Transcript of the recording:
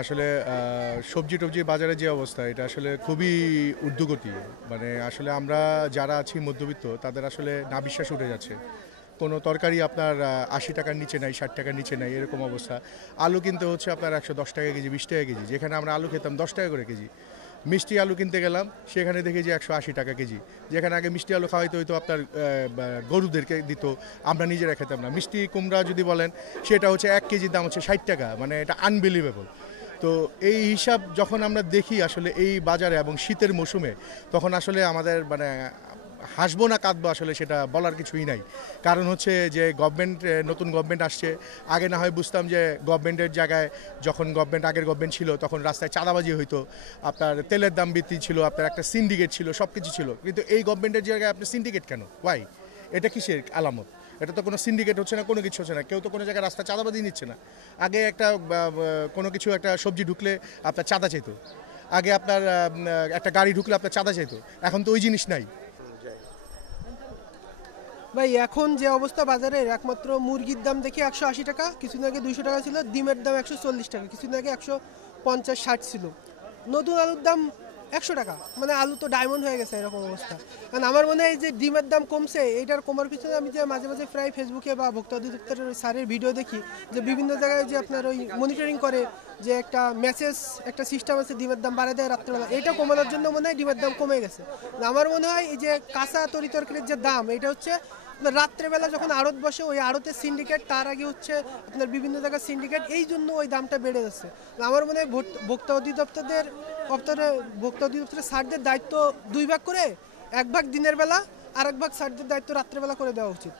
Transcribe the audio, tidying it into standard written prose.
আসলে সবজি-টবজি বাজারে যে অবস্থা এটা আসলে খুবই ঊর্ধ্বগতি। মানে আসলে আমরা যারা আছি মধ্যবিত্ত তাদের আসলে নাভিশ্বাস উঠে যাচ্ছে। কোনো তরকারি আপনার ৳৮০ র নিচে নাই, ৳৬০ র নিচে নাই এরকম অবস্থা। আলু কিনতে হচ্ছে আপনার ৳১১০ কেজি, ৳২০ কেজি। যেখানে আমরা আলু খেতাম ৳১০ করে কেজি। মিষ্টি আলু কিনতে গেলাম সেখানে দেখি যে ৳১৮০ কেজি। যেখানে আগে মিষ্টি আলু খাওয়াইতে হইতো আপনার গরুদেরকে দিত, আমরা নিজেরা খেতাম না। মিষ্টি কুমড়া যদি বলেন সেটা হচ্ছে ১ কেজির দাম হচ্ছে ৳৬০। মানে এটা আনবিলিভেবল। তো এই হিসাব যখন আমরা দেখি আসলে এই বাজারে এবং শীতের মৌসুমে, তখন আসলে আমাদের মানে হাসবো না কাঁদবো আসলে সেটা বলার কিছুই নাই। কারণ হচ্ছে যে নতুন গভর্নমেন্ট আসছে। আগে না হয় বুঝতাম যে গভর্নমেন্টের জায়গায় যখন আগের গভর্নমেন্ট ছিল তখন রাস্তায় চাঁদাবাজি হইতো। আপনার তেলের দাম বৃদ্ধি ছিল, আপনার একটা সিন্ডিকেট ছিল, সব কিছু ছিল। কিন্তু এই গভর্নমেন্টের জায়গায় আপনি সিন্ডিকেট কেন? ওয়াই? এটা কিসের আলামত? এটা তো কোনো সিন্ডিকেট হচ্ছে না, কোনো কিছু হচ্ছে না। কেউ তো কোনো জায়গায় রাস্তা চাঁদাবাজি নিচ্ছে না। আগে একটা কোনো কিছু একটা সবজি ঢুকলে আপনার চাঁদা চাইতো। আগে আপনার একটা গাড়ি ঢুকলে আপনার চাঁদা চাইতো। এখন তো ওই জিনিস নাই। ভাই এখন যে অবস্থা বাজারের, একমাত্র মুরগির দাম দেখি ১৮০ টাকা, কিছুদিন আগে ২০০ টাকা ছিল। ডিমের দাম ১৪০ টাকা, কিছুদিন আগে ১৫০-৬০ ছিল। নতুন আলুর দাম ১০০ টাকা। মানে আলু তো ডায়মন্ড হয়ে গেছে এরকম অবস্থা। কারণ আমার মনে হয় যে ডিমের দাম কমছে, এইটার কমার পিছনে আমি যে মাঝে মাঝে প্রায় ফেসবুকে বা ভোক্তা অধিদপ্তরের স্যারের ভিডিও দেখি, যে বিভিন্ন জায়গায় যে আপনার ওই মনিটরিং করে, যে একটা মেসেজ, একটা সিস্টেম আছে ডিমের দাম বাড়ায় দেয় রাত্রেবেলা, এটা কমানোর জন্য মনে হয় ডিমের দাম কমে গেছে। আমার মনে হয় এই যে কাঁচা তরি তরকারির যে দাম, এটা হচ্ছে রাত্রেবেলা যখন আড়ত বসে, ওই আড়তের সিন্ডিকেট, তার আগে হচ্ছে আপনার বিভিন্ন জায়গার সিন্ডিকেট, এই জন্য ওই দামটা বেড়ে যাচ্ছে। আমার মনে হয় ভোক্তা অধিদপ্তরের স্যারদের দায়িত্ব দুই ভাগ করে, এক ভাগ দিনের বেলা আর এক ভাগ স্যারদের দায়িত্ব রাত্রেবেলা করে দেওয়া উচিত।